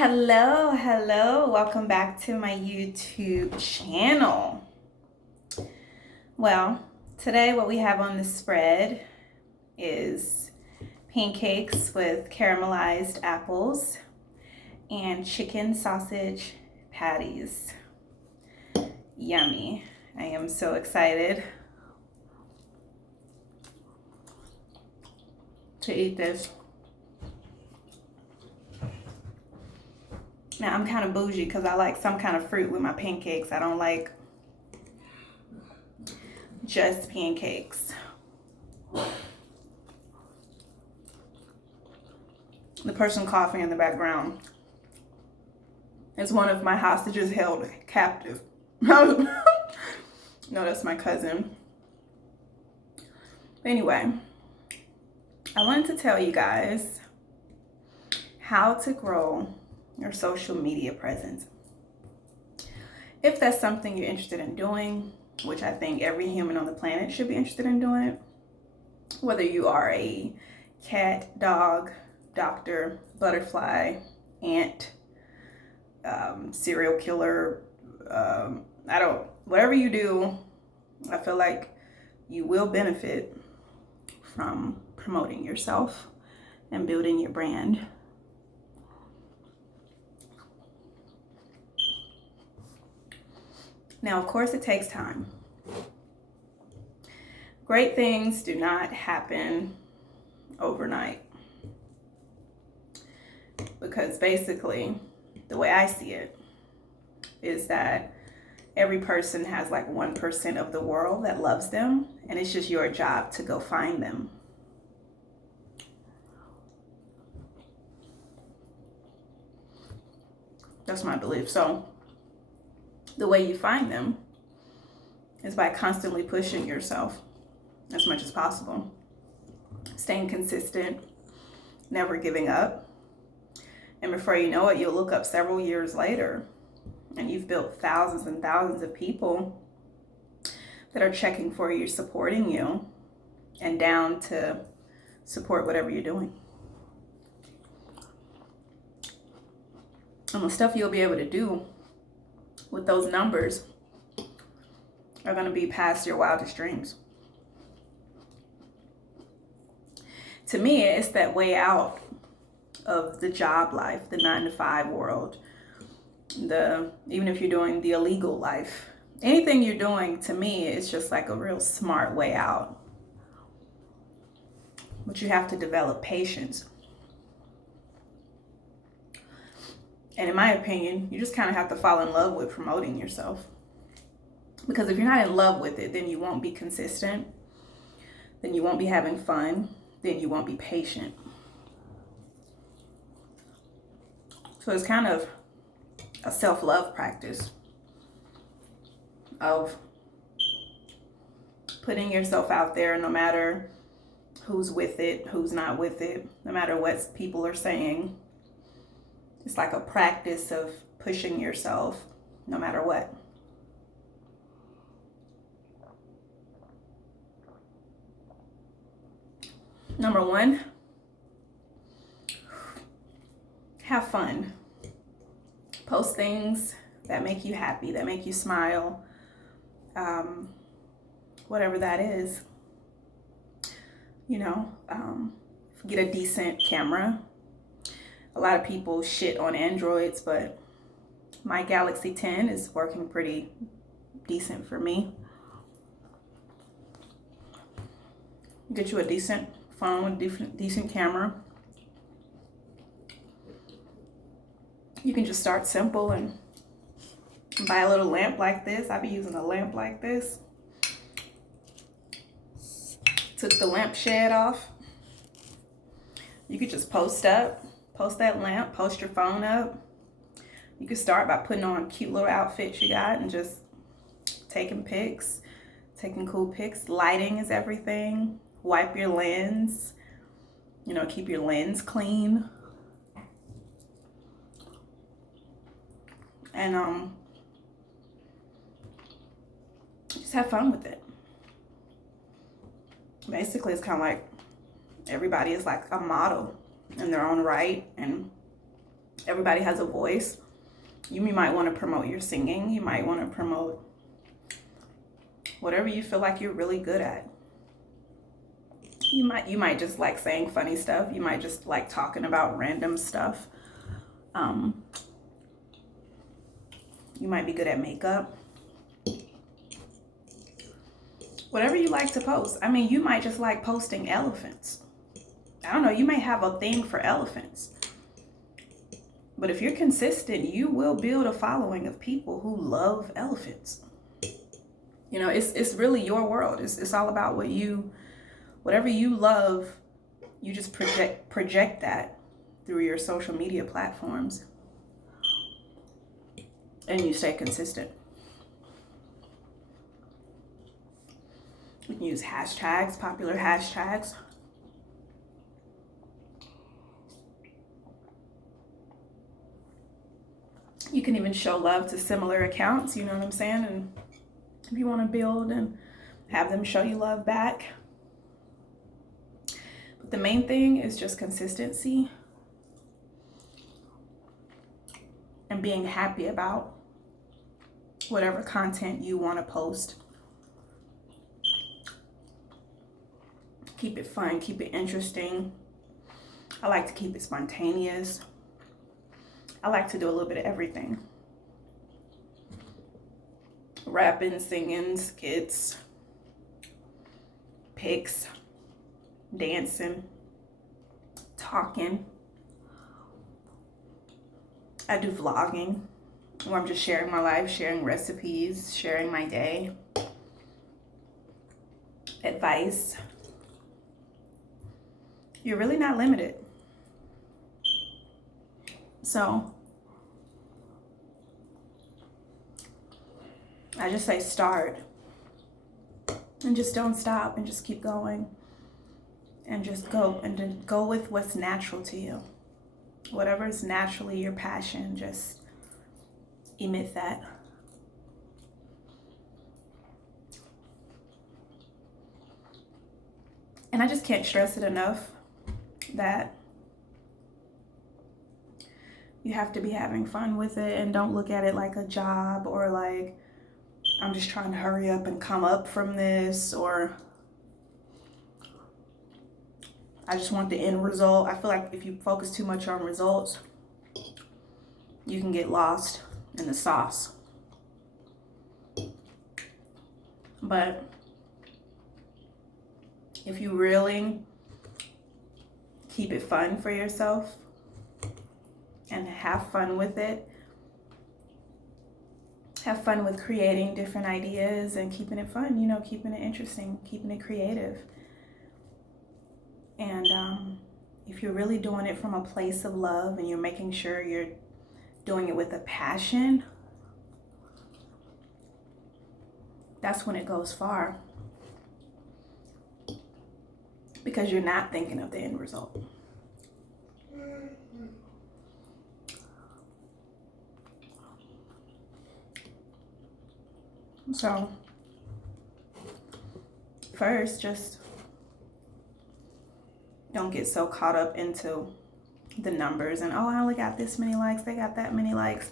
Hello, welcome back to my YouTube channel. Well, today what we have on the spread is pancakes with caramelized apples and chicken sausage patties. Yummy. I am so excited to eat this. Now I'm kind of bougie because I like some kind of fruit with my pancakes. I don't like just pancakes. The person coughing in the background is one of my hostages held captive. No, that's my cousin. Anyway, I wanted to tell you guys how to grow your social media presence. If that's something you're interested in doing, which I think every human on the planet should be interested in doing, whether you are a cat, dog, doctor, butterfly, ant, serial killer, whatever you do, I feel like you will benefit from promoting yourself and building your brand. Now, of course, it takes time. Great things do not happen overnight. Because basically, the way I see it is that every person has like 1% of the world that loves them, and it's just your job to go find them. That's my belief. So the way you find them is by constantly pushing yourself as much as possible, staying consistent, never giving up. And before you know it, you'll look up several years later and you've built thousands and thousands of people that are checking for you, supporting you, and down to support whatever you're doing. And the stuff you'll be able to do with those numbers are going to be past your wildest dreams. To me, it's that way out of the job life, the 9-to-5 world, even if you're doing the illegal life, anything you're doing, to me, it's just like a real smart way out. But you have to develop patience. And in my opinion, you just kind of have to fall in love with promoting yourself. Because if you're not in love with it, then you won't be consistent. Then you won't be having fun. Then you won't be patient. So it's kind of a self-love practice of putting yourself out there no matter who's with it, who's not with it, no matter what people are saying. It's like a practice of pushing yourself no matter what. Number one, have fun. Post things that make you happy, that make you smile, whatever that is. Get a decent camera. A lot of people shit on Androids, but my Galaxy 10 is working pretty decent for me. Get you a decent phone, decent camera. You can just start simple and buy a little lamp like this. I be using a lamp like this. Took the lamp shade off. You could just post that lamp, post your phone up. You could start by putting on cute little outfits you got and just taking pics, taking cool pics. Lighting is everything. Wipe your lens. Keep your lens clean. And just have fun with it. Basically, it's kind of like everybody is like a model in their own right, and Everybody has a voice. You might want to promote your singing. You might want to promote whatever you feel like you're really good at. You might just like saying funny stuff. You might just like talking about random stuff. You might be good at makeup. Whatever you like to post. I mean, you might just like posting elephants. I don't know, you may have a thing for elephants. But if you're consistent, you will build a following of people who love elephants. You know, it's really your world. It's all about whatever you love, you just project that through your social media platforms. And you stay consistent. You can use hashtags, popular hashtags. You can even show love to similar accounts, you know what I'm saying? And if you want to build and have them show you love back. But the main thing is just consistency and being happy about whatever content you want to post. Keep it fun, keep it interesting. I like to keep it spontaneous. I like to do a little bit of everything. Rapping, singing, skits, pics, dancing, talking. I do vlogging, where I'm just sharing my life, sharing recipes, sharing my day, advice. You're really not limited. So I just say start and just don't stop and just keep going and just go and then go with what's natural to you. Whatever is naturally your passion, just emit that. And I just can't stress it enough that you have to be having fun with it and don't look at it like a job or like I'm just trying to hurry up and come up from this, or I just want the end result. I feel like if you focus too much on results, you can get lost in the sauce. But if you really keep it fun for yourself and have fun with it, have fun with creating different ideas and keeping it fun, you know, keeping it interesting, keeping it creative. And if you're really doing it from a place of love and you're making sure you're doing it with a passion, that's when it goes far. Because you're not thinking of the end result. So, first, just don't get so caught up into the numbers and, oh, I only got this many likes, they got that many likes.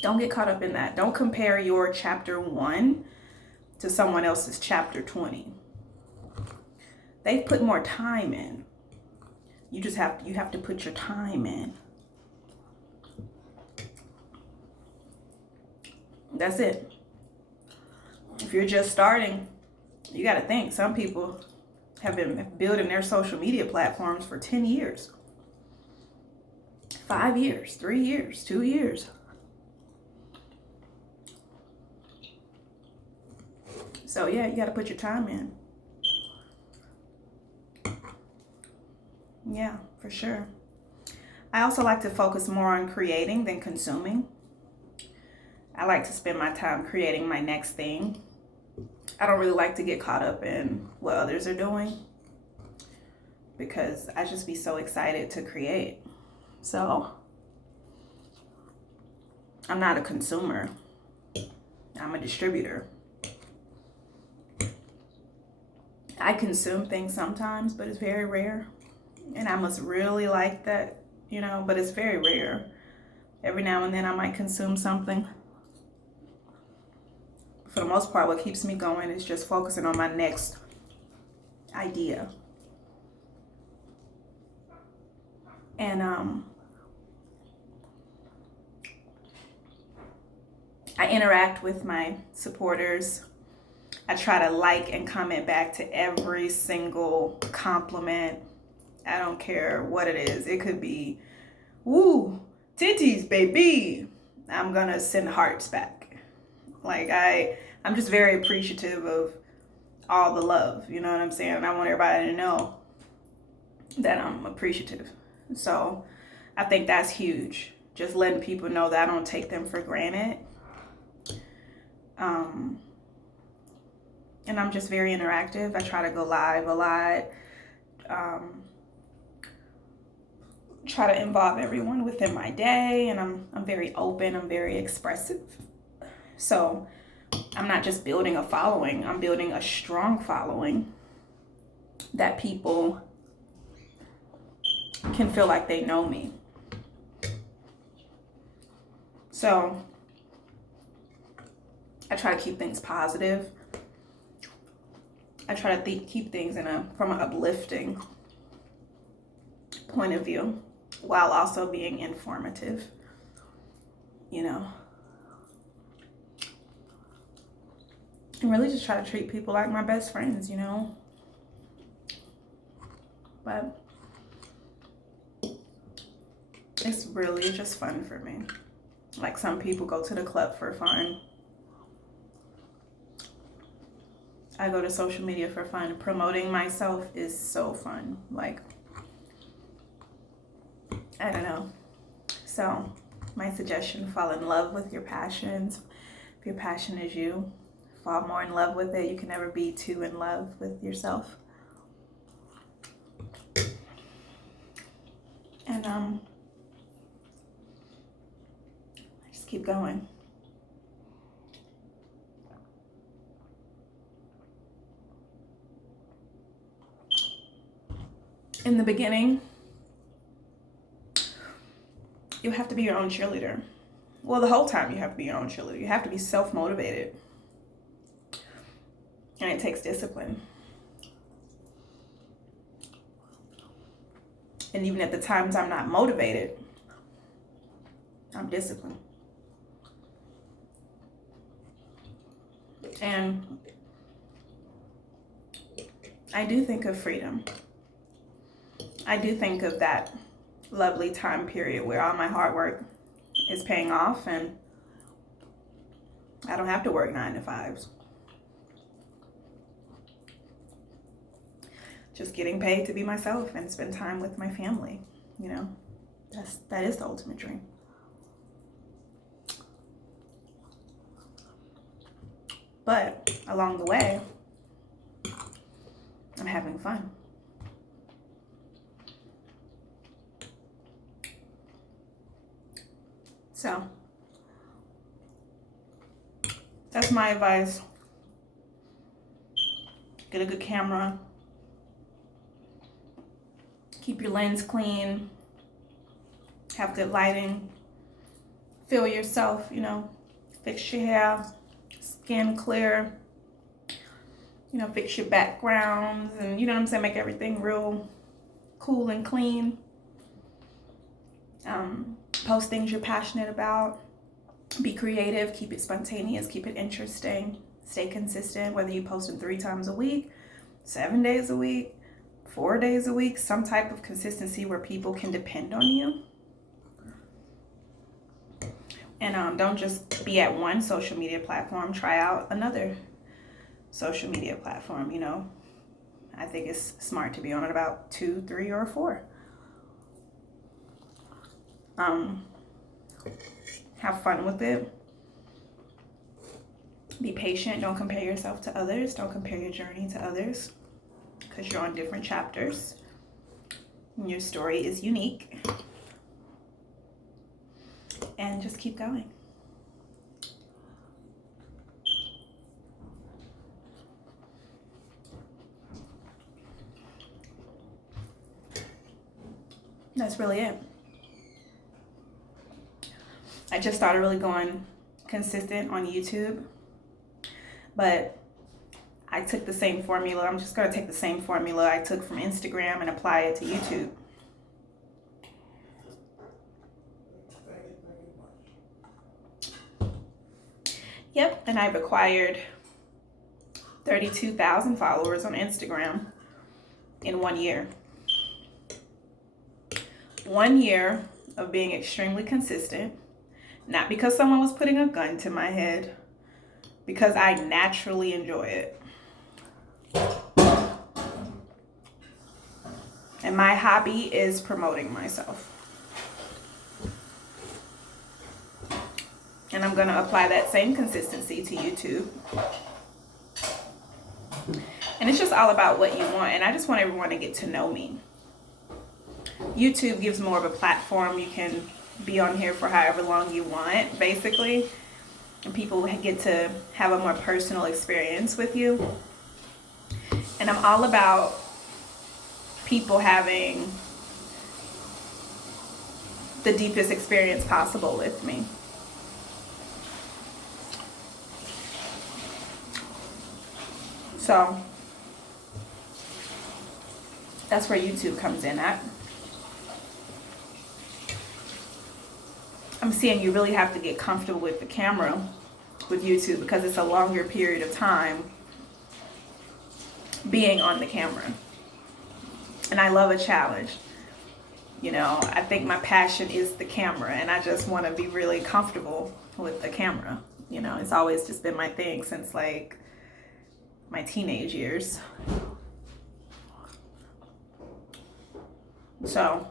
Don't get caught up in that. Don't compare your chapter 1 to someone else's chapter 20. They've put more time in. You have to put your time in. That's it. If you're just starting, you got to think. Some people have been building their social media platforms for 10 years, 5 years, 3 years, 2 years. So yeah, you got to put your time in. Yeah, for sure. I also like to focus more on creating than consuming. I like to spend my time creating my next thing. I don't really like to get caught up in what others are doing because I just be so excited to create. So I'm not a consumer. I'm a distributor. I consume things sometimes, but it's very rare. And I must really like that you know, but it's very rare. Every now and then I might consume something. For the most part, what keeps me going is just focusing on my next idea. And I interact with my supporters. I try to like and comment back to every single compliment. I don't care what it is. It could be, woo, titties, baby. I'm gonna send hearts back. Like I'm just very appreciative of all the love, you know what I'm saying? And I want everybody to know that I'm appreciative. So I think that's huge. Just letting people know that I don't take them for granted. And I'm just very interactive. I try to go live a lot. Try to involve everyone within my day, and I'm very open. I'm very expressive. So I'm not just building a following. I'm building a strong following that people can feel like they know me. So I try to keep things positive. I try to keep things from an uplifting point of view while also being informative, you know. And really just try to treat people like my best friends, you know. But it's really just fun for me. Like some people go to the club for fun. I go to social media for fun. Promoting myself is so fun. Like, I don't know. So my suggestion, fall in love with your passions. If your passion is you, fall more in love with it. You can never be too in love with yourself. And just keep going. In the beginning, you have to be your own cheerleader. Well, the whole time you have to be your own cheerleader. You have to be self-motivated. And it takes discipline. And even at the times I'm not motivated, I'm disciplined. And I do think of freedom. I do think of that lovely time period where all my hard work is paying off and I don't have to work 9 to 5s. Just getting paid to be myself and spend time with my family, you know. That is the ultimate dream. But along the way, I'm having fun. So that's my advice. Get a good camera. Keep your lens clean. Have good lighting. Feel yourself, you know. Fix your hair. Skin clear. You know, fix your backgrounds and, you know what I'm saying, make everything real cool and clean. Post things you're passionate about. Be creative. Keep it spontaneous. Keep it interesting. Stay consistent, whether you post them 3 times a week, 7 days a week, 4 days a week, some type of consistency where people can depend on you. And don't just be at one social media platform. Try out another social media platform, you know. I think it's smart to be on it about 2, 3, or 4. Have fun with it. Be patient. Don't compare yourself to others. Don't compare your journey to others because you're on different chapters. And your story is unique. And just keep going. That's really it. I just started really going consistent on YouTube, but I took the same formula. I'm just going to take the same formula I took from Instagram and apply it to YouTube. Yep, and I've acquired 32,000 followers on Instagram in 1 year. 1 year of being extremely consistent, not because someone was putting a gun to my head, because I naturally enjoy it. And my hobby is promoting myself. And I'm going to apply that same consistency to YouTube. And it's just all about what you want. And I just want everyone to get to know me. YouTube gives more of a platform. You can be on here for however long you want, basically. And people get to have a more personal experience with you. And I'm all about people having the deepest experience possible with me. So that's where YouTube comes in at. I'm seeing you really have to get comfortable with the camera with YouTube because it's a longer period of time being on the camera. And I love a challenge. You know, I think my passion is the camera, and I just want to be really comfortable with the camera. You know, it's always just been my thing since like my teenage years. So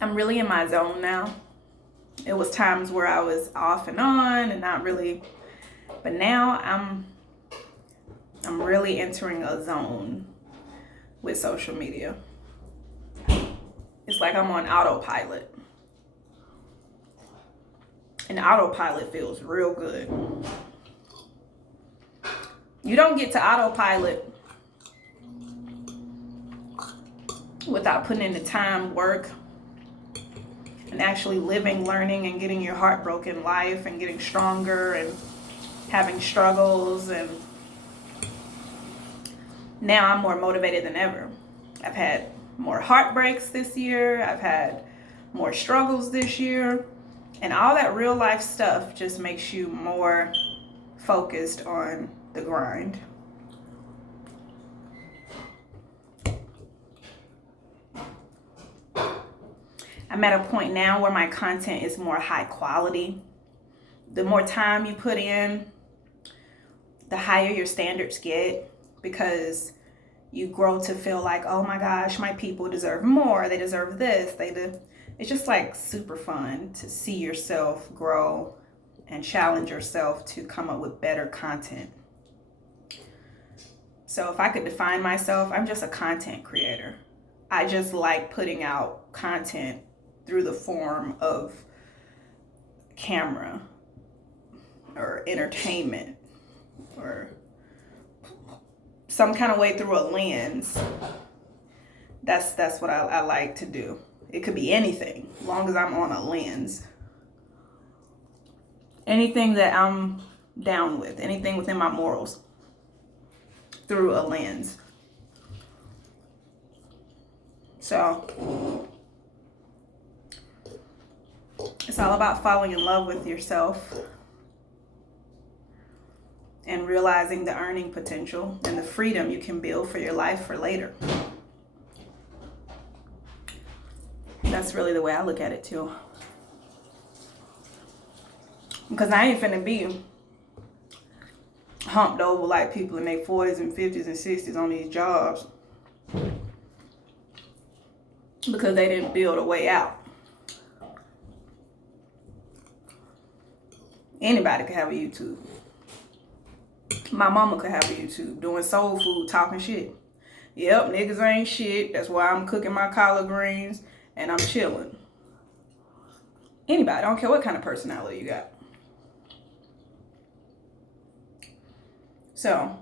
I'm really in my zone now. It was times where I was off and on and not really, but now I'm really entering a zone with social media. It's like I'm on autopilot. And autopilot feels real good. You don't get to autopilot without putting in the time, work, and actually living, learning, and getting your heart broken life and getting stronger and having struggles. And now I'm more motivated than ever. I've had more heartbreaks this year. I've had more struggles this year. And all that real life stuff just makes you more focused on the grind. I'm at a point now where my content is more high quality. The more time you put in, the higher your standards get, because you grow to feel like, oh my gosh, my people deserve more. They deserve this. It's just like super fun to see yourself grow and challenge yourself to come up with better content. So if I could define myself, I'm just a content creator. I just like putting out content through the form of camera or entertainment or some kind of way through a lens. That's what I like to do. It could be anything, as long as I'm on a lens. Anything that I'm down with, anything within my morals, through a lens. So it's all about falling in love with yourself and realizing the earning potential and the freedom you can build for your life for later. That's really the way I look at it too. Because I ain't finna be humped over like people in their 40s and 50s and 60s on these jobs because they didn't build a way out. Anybody could have a YouTube. My mama could have a YouTube doing soul food, talking shit. Yep, niggas ain't shit. That's why I'm cooking my collard greens and I'm chilling. Anybody, I don't care what kind of personality you got. So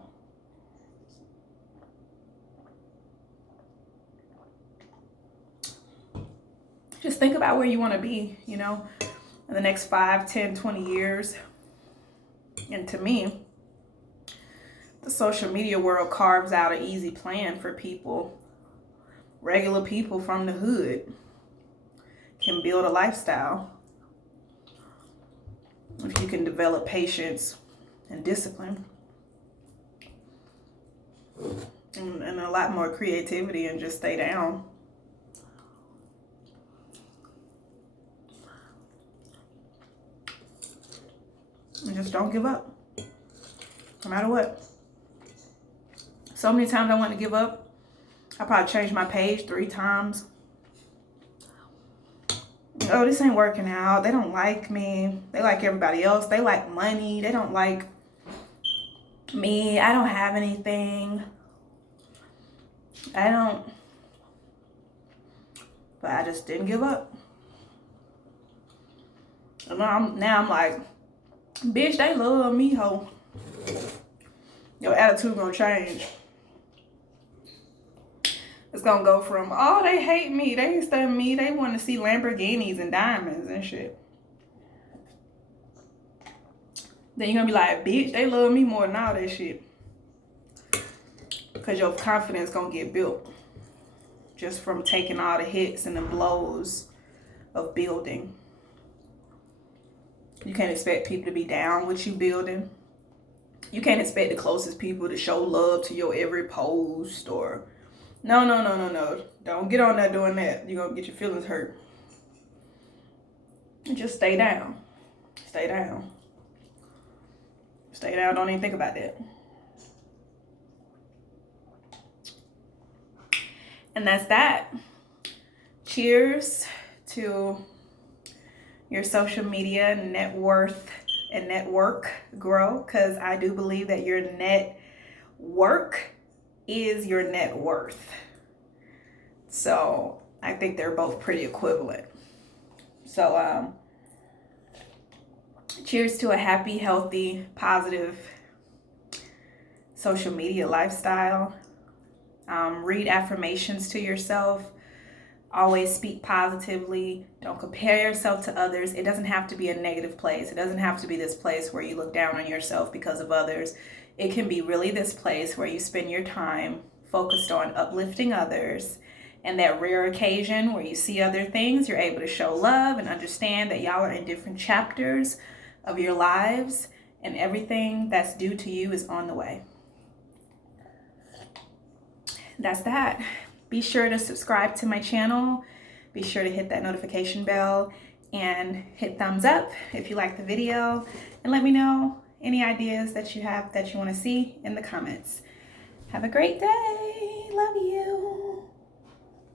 just think about where you want to be, you know, in the next 5, 10, 20 years. And to me, the social media world carves out an easy plan for people. Regular people from the hood can build a lifestyle if you can develop patience and discipline and a lot more creativity and just stay down. And just don't give up, no matter what. So many times I want to give up. I probably changed my page 3 times. Oh, this ain't working out. They don't like me. They like everybody else. They like money. They don't like me. I don't have anything. But I just didn't give up. And now I'm like, bitch, they love me, ho. Your attitude gonna change. It's gonna go from, oh, they hate me, they ain't studying me, they want to see Lamborghinis and diamonds and shit. Then you're gonna be like, bitch, they love me more than all that shit. Because your confidence gonna get built just from taking all the hits and the blows of building. You can't expect people to be down with you building. You can't expect the closest people to show love to your every post or no. Don't get on there doing that. You're gonna get your feelings hurt. Just stay down. Stay down. Stay down. Don't even think about that. And that's that. Cheers to your social media net worth and network grow, because I do believe that your net work is your net worth. So I think they're both pretty equivalent. So cheers to a happy, healthy, positive social media lifestyle. Read affirmations to yourself. Always speak positively. Don't compare yourself to others. It doesn't have to be a negative place. It doesn't have to be this place where you look down on yourself because of others. It can be really this place where you spend your time focused on uplifting others. And that rare occasion where you see other things, you're able to show love and understand that y'all are in different chapters of your lives and everything that's due to you is on the way. That's that. Be sure to subscribe to my channel. Be sure to hit that notification bell and hit thumbs up if you like the video. And let me know any ideas that you have that you want to see in the comments. Have a great day. Love you.